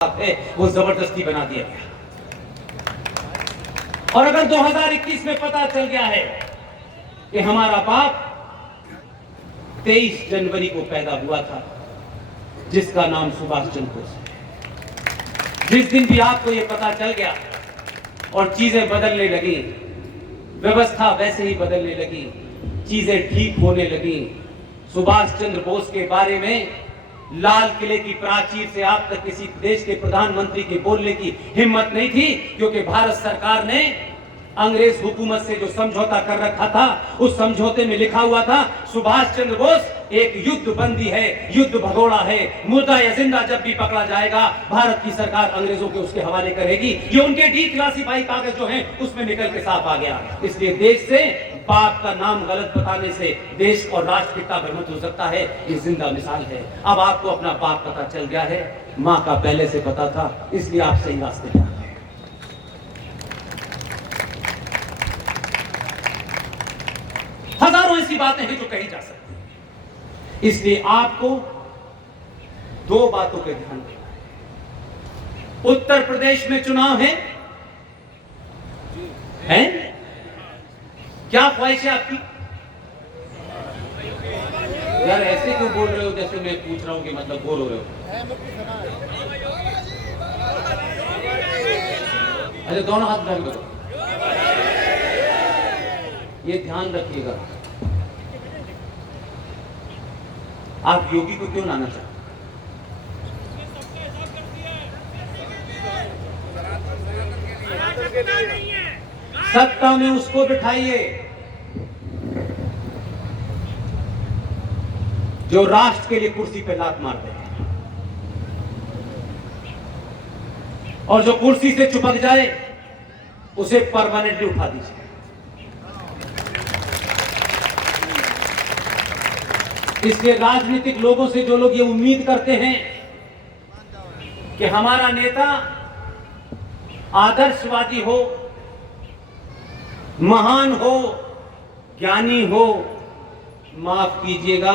है वो जबरदस्ती बना दिया गया। और अगर 2021 में पता चल गया है कि हमारा बाप 23 जनवरी को पैदा हुआ था, जिसका नाम सुभाष चंद्र बोस है, जिस दिन भी आपको यह पता चल गया और चीजें बदलने लगी, व्यवस्था वैसे ही बदलने लगी, चीजें ठीक होने लगी, सुभाष चंद्र बोस के बारे में लाल किले की प्राचीर से आप तक किसी देश के प्रधानमंत्री के बोलने की हिम्मत नहीं थी, क्योंकि भारत सरकार ने अंग्रेज हुकूमत से जो समझौता कर रखा था, उस समझौते में लिखा हुआ था सुभाष चंद्र बोस एक युद्ध बंदी है, युद्ध भगोड़ा है, मुर्दा या जिंदा जब भी पकड़ा जाएगा भारत की सरकार अंग्रेजों के उसके हवाले करेगी। ये उनके डिक्लासिफाई कागज जो हैं उसमें निकल के साफ आ गया। इसलिए देश से बाप का नाम गलत बताने से देश और राष्ट्र कितना भ्रमित हो सकता है, ये जिंदा मिसाल है। अब आपको अपना बाप पता चल गया है, माँ का पहले से पता था, इसलिए आप सही रास्ते पे। हजारों ऐसी बातें हैं जो कही जा सकती हैं, इसलिए आपको दो बातों पे ध्यान देना है। उत्तर प्रदेश में चुनाव है? क्या ख्वाहिश है आपकी? यार ऐसे क्यों बोल रहे हो जैसे मैं पूछ रहा हूं कि मतलब बोर हो रहे हो? अरे दोनों हाथ ध्यान करो, ये ध्यान रखिएगा। आप योगी को क्यों लाना चाहते? सत्ता में उसको बिठाइए जो राष्ट्र के लिए कुर्सी पे लात मारते हैं, और जो कुर्सी से चिपक जाए उसे परमानेंटली उठा दीजिए। इसलिए राजनीतिक लोगों से जो लोग ये उम्मीद करते हैं कि हमारा नेता आदर्शवादी हो, महान हो, ज्ञानी हो, माफ कीजिएगा,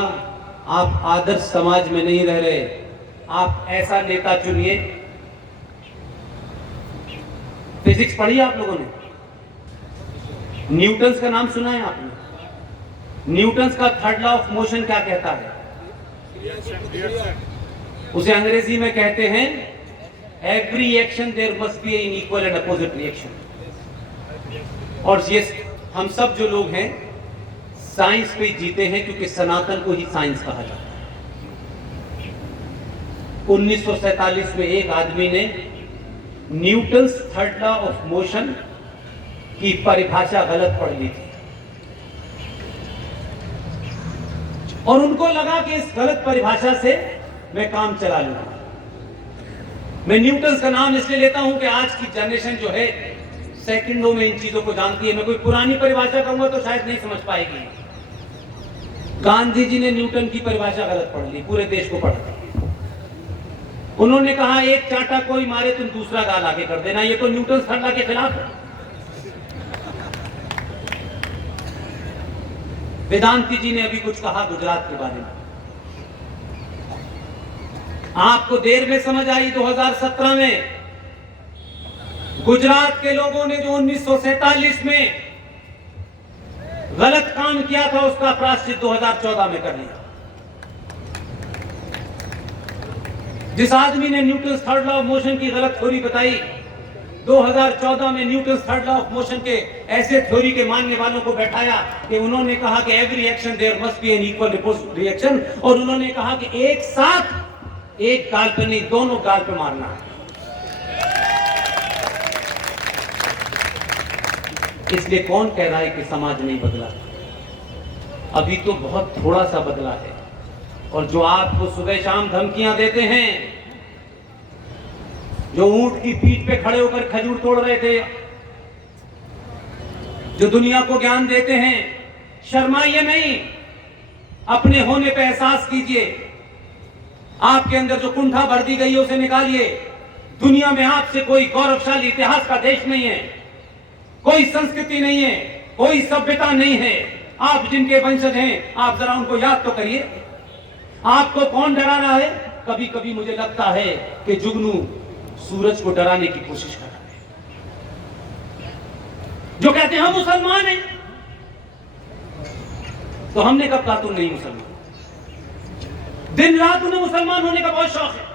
आप आदर्श समाज में नहीं रह रहे। आप ऐसा नेता चुनिए। फिजिक्स पढ़ी आप लोगों ने? न्यूटन का नाम सुना है आपने? न्यूटन का थर्ड लॉ ऑफ मोशन क्या कहता है? उसे अंग्रेजी में कहते हैं every action there must be an equal and opposite reaction. और ये हम सब जो लोग हैं साइंस पे जीते हैं, क्योंकि सनातन को ही साइंस कहा जाता है। 1947 में एक आदमी ने Newton's third law of motion की परिभाषा गलत पढ़ ली थी, और उनको लगा कि इस गलत परिभाषा से मैं काम चला लूंगा। मैं न्यूटन का नाम इसलिए लेता हूं कि आज की जनरेशन जो है सेकंडों में इन चीजों को जानती है। मैं कोई पुरानी परिभाषा कहूंगा तो शायद नहीं समझ पाएगी। गांधी जी ने न्यूटन की परिभाषा गलत पढ़ ली, पूरे देश को पढ़ दी। उन्होंने कहा एक चांटा कोई मारे तुम दूसरा गाल आगे कर देना। ये तो न्यूटन थर्ड लॉ के खिलाफ है। वेदांती जी ने अभी कुछ कहा गुजरात के बारे में, आपको देर में समझ आई। 2017 में गुजरात के लोगों ने जो 1947 में गलत काम किया था उसका प्रायश्चित 2014 में कर लिया। जिस आदमी ने Newton third law of motion की गलत थ्योरी बताई, 2014 में Newton third law of motion के ऐसे थ्योरी के मानने वालों को बैठाया कि उन्होंने कहा कि every action there must be an equal opposite reaction, और उन्होंने कहा कि एक साथ एक गाल पे नहीं, दोनों गाल पे मारना है। इसलिए कौन कह रहा है कि समाज नहीं बदला? अभी तो बहुत थोड़ा सा बदला है। और जो आपको सुबह शाम धमकियां देते हैं, जो ऊंट की पीठ पे खड़े होकर खजूर तोड़ रहे थे, जो दुनिया को ज्ञान देते हैं, शर्माइए नहीं, अपने होने पे एहसास कीजिए। आपके अंदर जो कुंठा भर दी गई है उसे निकालिए। दुनिया में आपसे कोई गौरवशाली इतिहास का देश नहीं है, कोई संस्कृति नहीं है, कोई सभ्यता नहीं है। आप जिनके वंशज हैं, आप जरा उनको याद तो करिए। आपको कौन डरा रहा है? कभी कभी मुझे लगता है कि जुगनू सूरज को डराने की कोशिश कर रहे हैं, जो कहते हैं हम मुसलमान हैं। तो हमने कब कहा तुम नहीं मुसलमान? दिन रात उन्हें मुसलमान होने का बहुत शौक है,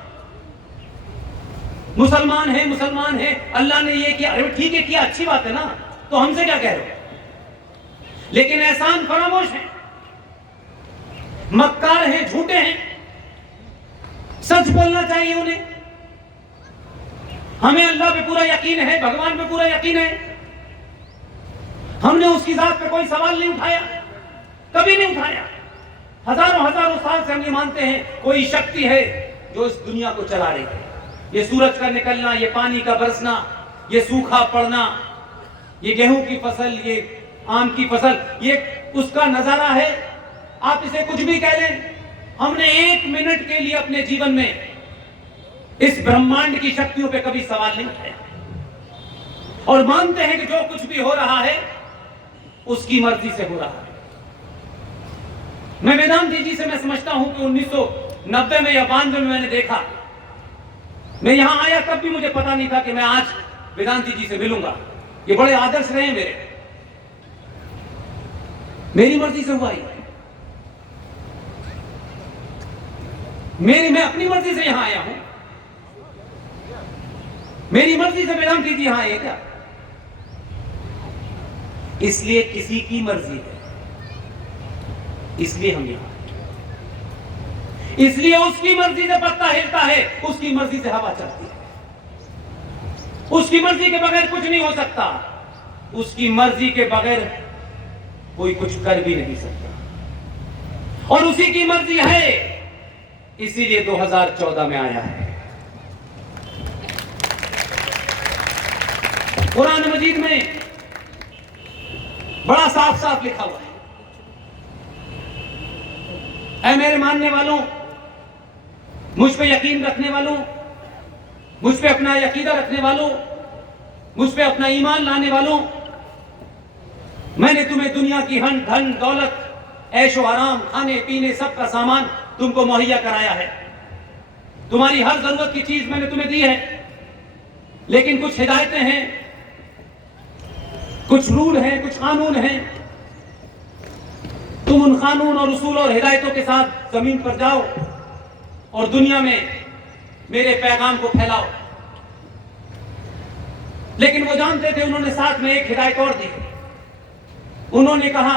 मुसलमान है मुसलमान है, अल्लाह ने ये किया, अरे ठीक है किया, अच्छी बात है ना, तो हमसे क्या कह रहे हो? लेकिन एहसान फरामोश है, मक्कार हैं, झूठे हैं। सच बोलना चाहिए उन्हें। हमें अल्लाह पे पूरा यकीन है, भगवान पे पूरा यकीन है, हमने उसकी जात पे कोई सवाल नहीं उठाया, कभी नहीं उठाया। हजारों हजारों साल से हम ये मानते हैं कोई शक्ति है जो इस दुनिया को चला रही है। ये सूरज का निकलना, ये पानी का बरसना, ये सूखा पड़ना, ये गेहूं की फसल, ये आम की फसल, ये उसका नजारा है। आप इसे कुछ भी कह लें, हमने एक मिनट के लिए अपने जीवन में इस ब्रह्मांड की शक्तियों पे कभी सवाल नहीं उठाया और मानते हैं कि जो कुछ भी हो रहा है उसकी मर्जी से हो रहा है। मैं वेदांती जी से मैं समझता हूं कि 1990 में या 92 में मैंने देखा, मैं यहां आया तब भी मुझे पता नहीं था कि मैं आज वेदांती जी से मिलूंगा। ये बड़े आदर्श रहे मेरी मर्जी से हुआ ही, मैं अपनी मर्जी से यहां आया हूं, मेरी मर्जी से वेदांती जी यहां आए क्या? इसलिए किसी की मर्जी है, इसलिए हम यहां, इसलिए उसकी मर्जी से पत्ता हिलता है, उसकी मर्जी से हवा चलती है, उसकी मर्जी के बगैर कुछ नहीं हो सकता, उसकी मर्जी के बगैर कोई कुछ कर भी नहीं सकता, और उसी की मर्जी है, इसीलिए 2014 में आया है। कुरान मजीद में बड़ा साफ साफ लिखा हुआ है, ऐ मेरे मानने वालों, मुझ पे यकीन रखने वालों, मुझ पे अपना यकीदा रखने वालों, मुझ पे अपना ईमान लाने वालों, मैंने तुम्हें दुनिया की धन दौलत, ऐशो आराम, खाने पीने सबका सामान तुमको मुहैया कराया है, तुम्हारी हर जरूरत की चीज मैंने तुम्हें दी है। लेकिन कुछ हिदायतें हैं, कुछ रूल हैं, कुछ कानून हैं, तुम उन कानून और उसूल और हिदायतों के साथ जमीन पर जाओ और दुनिया में मेरे पैगाम को फैलाओ। लेकिन वो जानते थे, उन्होंने साथ में एक हिदायत और दी, उन्होंने कहा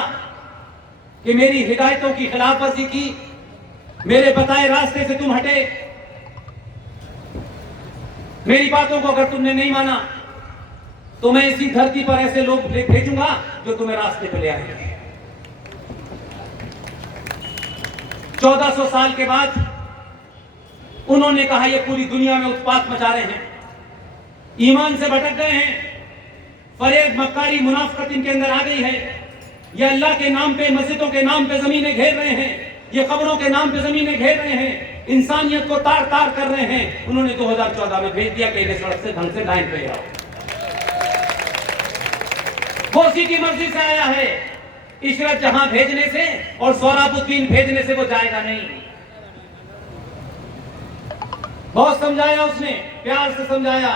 कि मेरी हिदायतों की खिलाफवर्जी की, मेरे बताए रास्ते से तुम हटे, मेरी बातों को अगर तुमने नहीं माना तो मैं इसी धरती पर ऐसे लोग भेजूंगा जो तुम्हें रास्ते पर ले आएंगे। 1400 साल के बाद उन्होंने कहा ये पूरी दुनिया में उत्पात मचा रहे हैं, ईमान से भटक गए हैं, फरेब मक्कारी मुनाफिकत इनके अंदर आ गई है, ये अल्लाह के नाम पे, मस्जिदों के नाम पे जमीनें घेर रहे हैं, ये कब्रों के नाम पे जमीनें घेर रहे हैं, इंसानियत को तार तार कर रहे हैं। उन्होंने 2014 में भेज दिया कि इन्हें सड़क से ढंग से डाइन पे आओ। वो उसी की मर्जी से आया है, इशरत जहां भेजने से और सोहराबुद्दीन भेजने से वो जाएगा नहीं। बहुत समझाया उसने, प्यार से समझाया,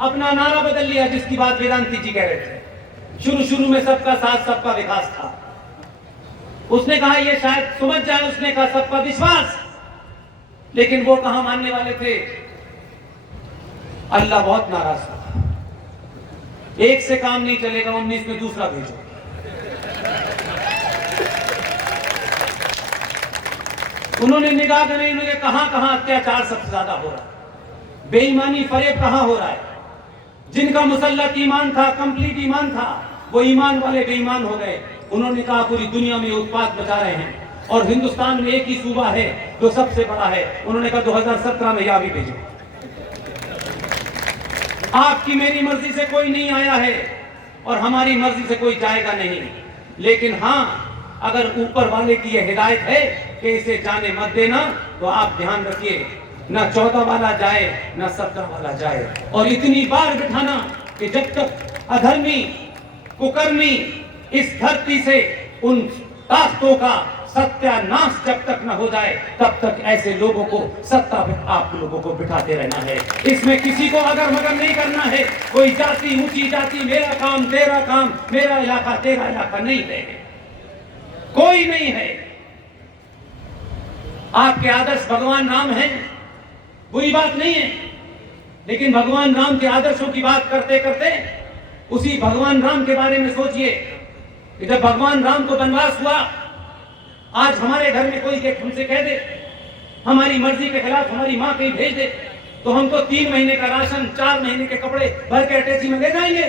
अपना नारा बदल लिया, जिसकी बात वेदांती जी कह रहे थे। शुरू में सबका साथ सबका विकास था, उसने कहा ये शायद समझ जाए, उसने कहा सबका विश्वास, लेकिन वो कहां मानने वाले थे। अल्लाह बहुत नाराज था, एक से काम नहीं चलेगा, 19 में दूसरा भेजो। उन्होंने निगाह नहीं, उन्होंने कहां कहां अत्याचार सबसे ज्यादा हो रहा है, बेईमानी फरेब कहां हो रहा है। जिनका मुसल्लत ईमान था, कंप्लीट ईमान था, वो ईमान वाले बेईमान हो गए। उन्होंने कहा पूरी दुनिया में उत्पात बचा रहे हैं और हिंदुस्तान में एक ही सूबा है जो सबसे बड़ा है। उन्होंने कहा 2017 में यह भी भेजो। आपकी मेरी मर्जी से कोई नहीं आया है और हमारी मर्जी से कोई जाएगा नहीं, लेकिन हां, अगर ऊपर वाले की यह हिदायत है कि इसे जाने मत देना, तो आप ध्यान रखिए, ना 14 वाला जाए ना 17 वाला जाए, और इतनी बार बिठाना कि जब तक अधर्मी कुकर्मी इस धरती से उन ताकतों का सत्यानाश जब तक न हो जाए तब तक ऐसे लोगों को सत्ता पे आप लोगों को बिठाते रहना है। इसमें किसी को अगर मगर नहीं करना है। कोई जाति ऊंची जाति, मेरा काम तेरा काम, मेरा इलाका तेरा इलाका नहीं है, कोई नहीं है। आपके आदर्श भगवान राम हैं, बुरी बात नहीं है, लेकिन भगवान राम के आदर्शों की बात करते करते उसी भगवान राम के बारे में सोचिए कि जब भगवान राम को वनवास हुआ, आज हमारे घर में कोई हमसे कह दे हमारी मर्जी के खिलाफ हमारी मां कहीं भेज दे तो हमको 3 महीने का राशन, 4 महीने के कपड़े भर के अटैची में ले जाएंगे।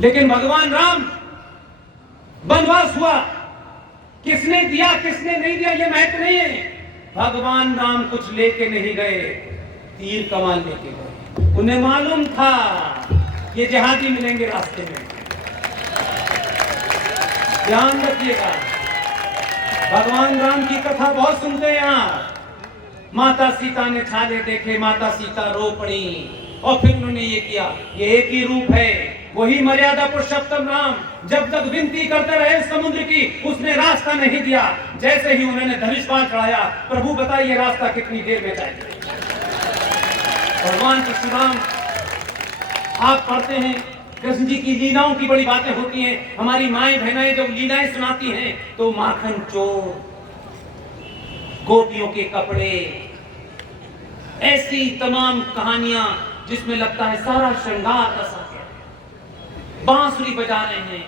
लेकिन भगवान राम वनवास हुआ, किसने दिया किसने नहीं दिया ये महत्व नहीं है। भगवान राम कुछ लेके नहीं गए, तीर कमान लेके गए। उन्हें मालूम था ये जिहादी मिलेंगे रास्ते में। ध्यान रखिएगा, भगवान राम की कथा बहुत सुनते हैं आप। माता सीता ने छाले देखे, माता सीता रो पड़ी और फिर उन्होंने ये किया। ये एक ही रूप है, वही मर्यादा पुरुषोत्तम राम। जब तक विनती करते रहे समुद्र की, उसने रास्ता नहीं दिया। जैसे ही उन्होंने धनुष-बाण चढ़ाया, प्रभु बताइए रास्ता कितनी देर में चाहिए। भगवान परशुराम, आप पढ़ते हैं कृष्ण जी की लीलाओं की बड़ी बातें होती हैं। हमारी माएं बहनें जब लीलाएं सुनाती हैं तो माखन चोर, गोपियों के कपड़े, ऐसी तमाम कहानियां जिसमें लगता है सारा श्रृंगार रसा है। बांसुरी बजा रहे हैं,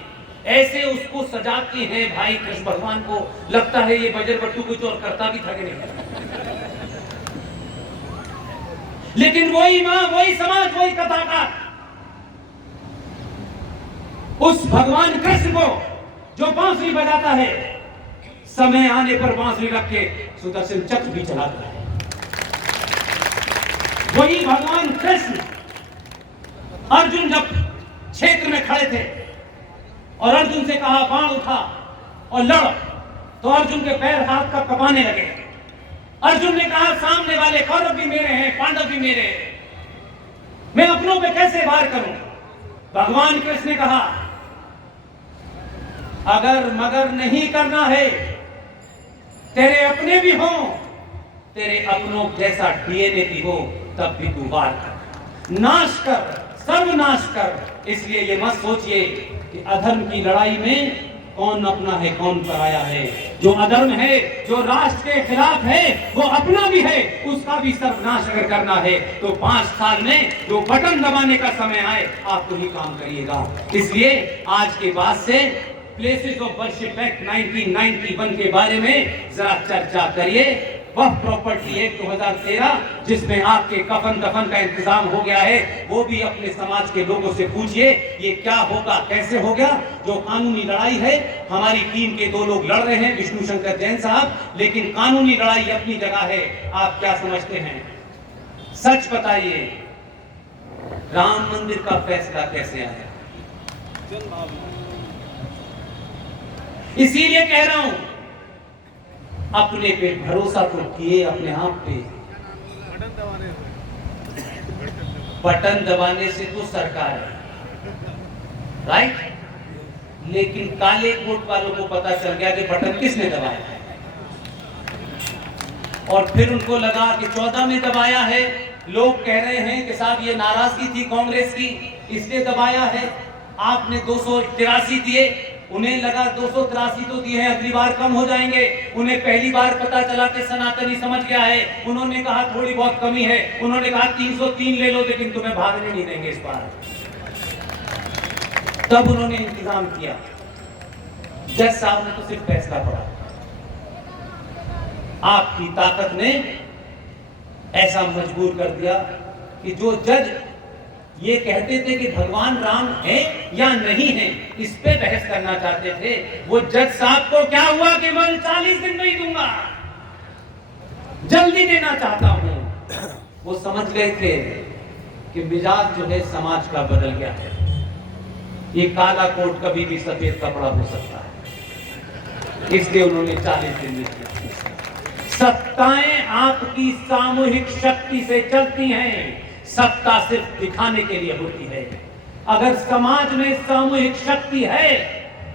ऐसे उसको सजाते हैं भाई कृष्ण भगवान को, लगता है ये बजर बट्टू कुछ और करता भी था कि नहीं। लेकिन वही मां, वही समाज, वही कथाकार उस भगवान कृष्ण को जो बांसुरी बजाता है, समय आने पर बांसुरी रख के सुदर्शन चक्र भी चलाता है। वही भगवान कृष्ण अर्जुन जब क्षेत्र में खड़े थे और अर्जुन से कहा बाण उठा और लड़, तो अर्जुन के पैर हाथ का कपाने लगे। अर्जुन ने कहा सामने वाले कौरव भी मेरे हैं, पांडव भी मेरे हैं, मैं अपनों पे कैसे वार करूं। भगवान कृष्ण ने कहा अगर मगर नहीं करना है, तेरे अपने भी हो, तेरे अपनों जैसा डीएनए भी हो, तब भी तू वार कर, नाश कर, सर्वनाश कर। इसलिए ये मत सोचिए कि अधर्म की लड़ाई में कौन अपना है कौन पराया है। जो अधर्म है, जो राष्ट्र के खिलाफ है, वो अपना भी है, उसका भी सर्वनाश अगर करना है तो 5 साल में जो बटन दबाने का समय आए आप तो ही काम करिएगा। इसलिए आज के बाद से प्लेसेस ऑफ वर्शिप एक्ट 1991 के बारे में जरा चर्चा करिए। वह प्रॉपर्टी एक्ट 2013 जिसमें आपके कफन दफन का इंतजाम हो गया है, वो भी अपने समाज के लोगों से पूछिए ये क्या होगा, कैसे हो गया। जो कानूनी लड़ाई है, हमारी टीम के 2 लोग लड़ रहे हैं, विष्णु शंकर जैन साहब, लेकिन कानूनी लड़ाई अपनी जगह है। आप क्या समझते हैं, सच बताइए, राम मंदिर का फैसला कैसे आया? इसीलिए कह रहा हूं, अपने पे भरोसा तो किए, अपने आप पे। बटन दबाने से तो सरकार है, राइट, लेकिन काले कोट वालों को पता चल गया कि बटन किसने दबाया है, और फिर उनको लगा कि 14 में दबाया है। लोग कह रहे हैं कि साहब ये नाराजगी थी कांग्रेस की, इसलिए दबाया है। आपने 283 दिए, उन्हें लगा 283 तो दिए हैं, अगली बार कम हो जाएंगे। उन्हें पहली बार पता चला कि सनातनी समझ गया है, उन्होंने कहा थोड़ी बहुत कमी है, उन्होंने कहा 303 ले लो, लेकिन तुम्हें भागने नहीं देंगे इस बार। तब उन्होंने इंतजाम किया। जज साहब ने तो सिर्फ फैसला पढ़ा, आपकी ताकत ने ऐसा मजबूर कर दिया कि जो जज ये कहते थे कि भगवान राम है या नहीं है, इस पे बहस करना चाहते थे, वो जज साहब को क्या हुआ कि मैं 40 दिन नहीं दूंगा, जल्दी देना चाहता हूं। वो समझ गए थे कि मिजाज जो है समाज का बदल गया है, ये काला कोट कभी भी सफेद कपड़ा हो सकता है, इसलिए उन्होंने 40 दिन में किया। सत्ताएं आपकी सामूहिक शक्ति से चलती हैं, सत्ता सिर्फ दिखाने के लिए होती है। अगर समाज में सामूहिक शक्ति है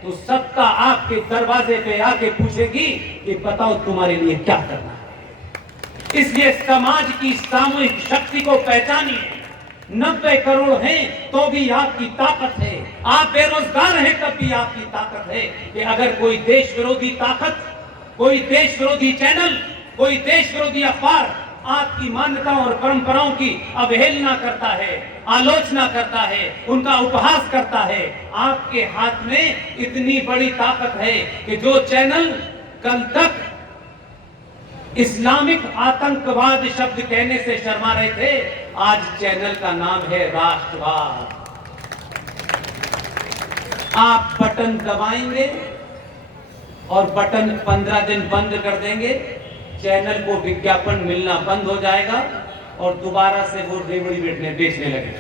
तो सत्ता आपके दरवाजे पे आके पूछेगी कि बताओ तुम्हारे लिए क्या करना है। इसलिए समाज की सामूहिक शक्ति को पहचानिए। 90 करोड़ हैं तो भी आपकी ताकत है। आप बेरोजगार हैं तब भी आपकी ताकत है कि अगर कोई देश विरोधी ताकत, कोई देश विरोधी चैनल, कोई देश विरोधी अखबार आपकी मान्यताओं और परंपराओं की अवहेलना करता है, आलोचना करता है, उनका उपहास करता है, आपके हाथ में इतनी बड़ी ताकत है कि जो चैनल कल तक इस्लामिक आतंकवाद शब्द कहने से शर्मा रहे थे, आज चैनल का नाम है राष्ट्रवाद। आप बटन दबाएंगे और बटन 15 दिन बंद कर देंगे, चैनल को विज्ञापन मिलना बंद हो जाएगा और दोबारा से वो रेवड़ी बेचने लगेगा।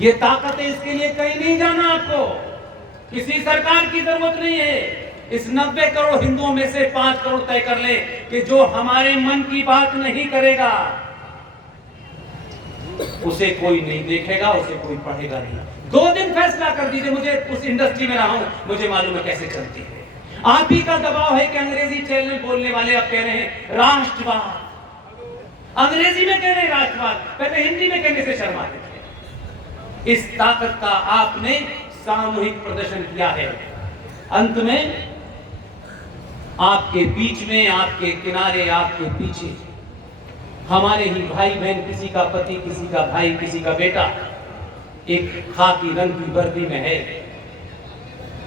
ये ताकत है, इसके लिए कहीं नहीं जाना आपको, किसी सरकार की जरूरत नहीं है। इस 90 करोड़ हिंदुओं में से 5 करोड़ तय कर ले कि जो हमारे मन की बात नहीं करेगा उसे कोई नहीं देखेगा, उसे कोई पढ़ेगा नहीं। 2 दिन फैसला कर दीजिए, मुझे उस इंडस्ट्री में रहा हूं, मुझे मालूम है कैसे चलती है। आप ही का दबाव है कि अंग्रेजी चैनल बोलने वाले अब कह रहे हैं राष्ट्रवाद। अंग्रेजी में कह रहे हैं राष्ट्रवाद, पहले हिंदी में कहने से शर्माते थे। इस ताकत का आपने सामूहिक प्रदर्शन किया है। अंत में आपके बीच में, आपके किनारे, आपके पीछे हमारे ही भाई बहन, किसी का पति, किसी का भाई, किसी का बेटा एक खाकी रंग की वर्दी में है,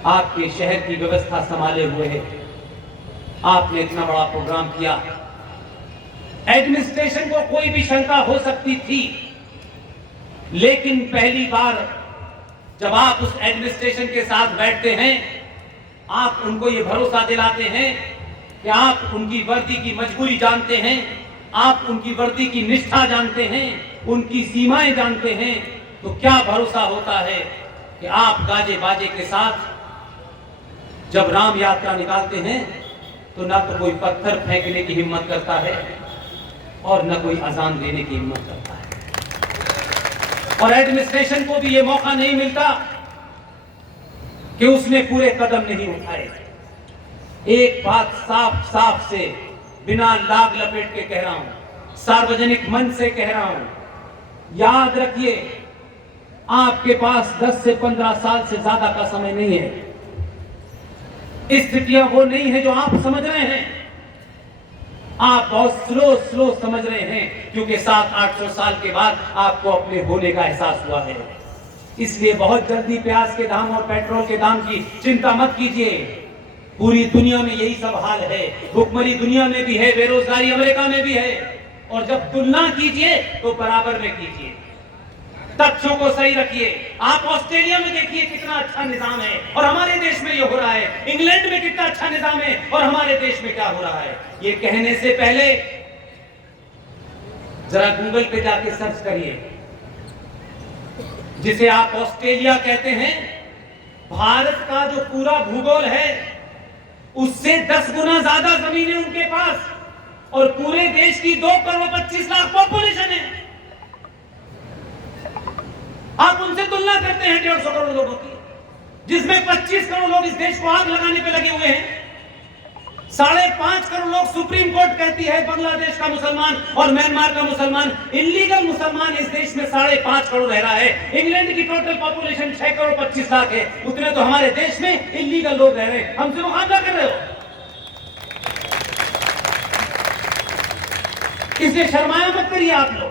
आपके शहर की व्यवस्था संभाले हुए है। आपने इतना बड़ा प्रोग्राम किया, एडमिनिस्ट्रेशन को कोई भी शंका हो सकती थी, लेकिन पहली बार जब आप उस एडमिनिस्ट्रेशन के साथ बैठते हैं, आप उनको ये भरोसा दिलाते हैं कि आप उनकी वर्दी की मजबूरी जानते हैं, आप उनकी वर्दी की निष्ठा जानते हैं, उनकी सीमाएं जानते हैं, तो क्या भरोसा होता है कि आप गाजे बाजे के साथ जब राम यात्रा निकालते हैं तो ना तो कोई पत्थर फेंकने की हिम्मत करता है और न कोई अजान देने की हिम्मत करता है। और एडमिनिस्ट्रेशन को भी ये मौका नहीं मिलता कि उसने पूरे कदम नहीं उठाए। एक बात साफ साफ से, बिना लाग लपेट के कह रहा हूं, सार्वजनिक मंच से कह रहा हूं, याद रखिए, आपके पास 10 से 15 साल से ज्यादा का समय नहीं है। स्थितियां वो नहीं है जो आप समझ रहे हैं। आप बहुत स्लो समझ रहे हैं, क्योंकि 700-800 साल के बाद आपको अपने होने का एहसास हुआ है। इसलिए बहुत जल्दी प्याज के दाम और पेट्रोल के दाम की चिंता मत कीजिए। पूरी दुनिया में यही सब हाल है, भुखमरी दुनिया में भी है, बेरोजगारी अमेरिका में भी है। और जब तुलना कीजिए तो बराबर में कीजिए, तथ्यों को सही रखिए। आप ऑस्ट्रेलिया में देखिए कितना अच्छा निजाम है और हमारे देश में ये हो रहा है। इंग्लैंड में कितना अच्छा निजाम है और हमारे देश में क्या हो रहा है। ये कहने से पहले जरा गूगल पे जाके सर्च करिए, जिसे आप ऑस्ट्रेलिया कहते हैं, भारत का जो पूरा भूगोल है उससे 10 गुना ज्यादा जमीनें उनके पास, और पूरे देश की 2 करोड़ 25 लाख पॉपुलेशन है। आप उनसे तुलना करते हैं 150 करोड़ लोगों की, जिसमें 25 करोड़ लोग इस देश को आग लगाने पे लगे हुए हैं। 5.5 करोड़ लोग, सुप्रीम कोर्ट कहती है, बांग्लादेश का मुसलमान और म्यांमार का मुसलमान, इलीगल मुसलमान इस देश में 5.5 करोड़ रह रहा है। इंग्लैंड की टोटल पॉपुलेशन 6 करोड़ 25 लाख है, उतने तो हमारे देश में इलीगल लोग रह रहे हैं। हमसे मुकाबला कर रहे हो, इसलिए शर्माया मत करिए आप लोग।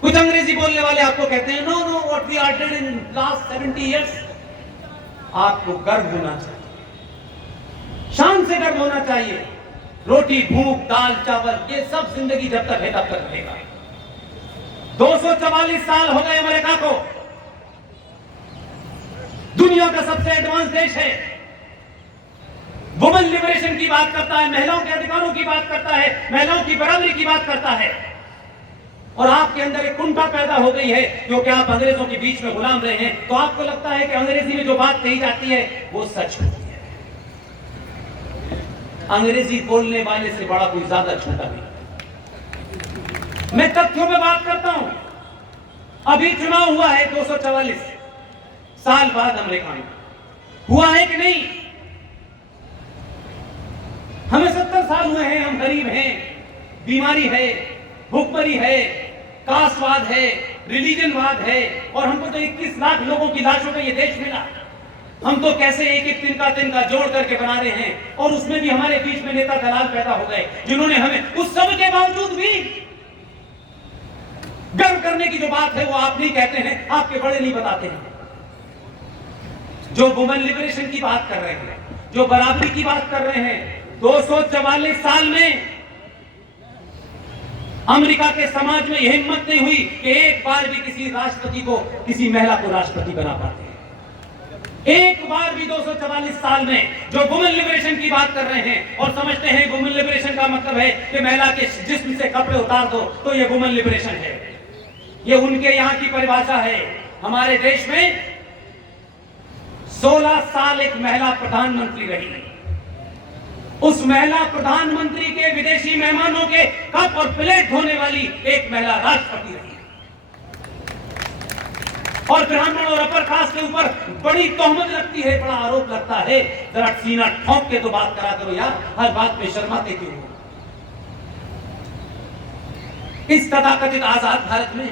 कुछ अंग्रेजी बोलने वाले आपको कहते हैं know what we are did in last 70 years. आपको गर्व होना चाहिए, शान से गर्व होना चाहिए। रोटी, भूख, दाल, चावल, ये सब जिंदगी जब तक है तब तक रहेगा। 244 साल हो गए अमेरिका को, दुनिया का सबसे एडवांस देश है, वुमेन लिबरेशन की बात करता है, महिलाओं के अधिकारों की बात करता है, महिलाओं की बराबरी की बात करता है। और आपके अंदर एक कुंठा पैदा हो गई है क्योंकि आप अंग्रेजों के बीच में गुलाम रहे हैं, तो आपको लगता है कि अंग्रेजी में जो बात कही जाती है वो सच होती है। अंग्रेजी बोलने वाले से बड़ा कोई ज्यादा छोटा नहीं। मैं तथ्यों में बात करता हूं। अभी चुनाव हुआ है 244 साल बाद अमेरिका में, हुआ है कि नहीं? हमें 70 साल हुए हैं, हम गरीब हैं, बीमारी है, भूखमरी है, कास्टवाद है, रिलीजनवाद है, और हमको तो 21 लाख लोगों की लाशों का ये देश मिला। हम तो कैसे एक एक तिनका जोड़ करके बना रहे हैं, और उसमें भी हमारे बीच में नेता दलाल पैदा हो गए जिन्होंने हमें उस सब के बावजूद भी गर्व करने की जो बात है वो आप नहीं कहते हैं, आपके बड़े नहीं बताते हैं। जो वुमेन लिबरेशन की बात कर रहे हैं, जो बराबरी की बात कर रहे हैं, 244 साल में अमेरिका के समाज में यह हिम्मत नहीं हुई कि एक बार भी किसी राष्ट्रपति को, किसी महिला को राष्ट्रपति बना पाते हैं। एक बार भी 244 साल में जो वुमेन लिबरेशन की बात कर रहे हैं और समझते हैं वुमेन लिबरेशन का मतलब है कि महिला के जिस्म से कपड़े उतार दो तो ये वुमेन लिबरेशन है, ये उनके यहां की परिभाषा है। हमारे देश में 16 साल एक महिला प्रधानमंत्री रही। उस महिला प्रधानमंत्री के विदेशी मेहमानों के कप और प्लेट धोने वाली एक महिला राष्ट्रपति रही। और ब्राह्मण और अपर कास्ट के ऊपर बड़ी तोहमत लगती है, बड़ा आरोप लगता है। जरा सीना ठोक के तो बात करा करो यार, हर बात पे शर्माते क्यों हो? इस तथाकथित आजाद भारत में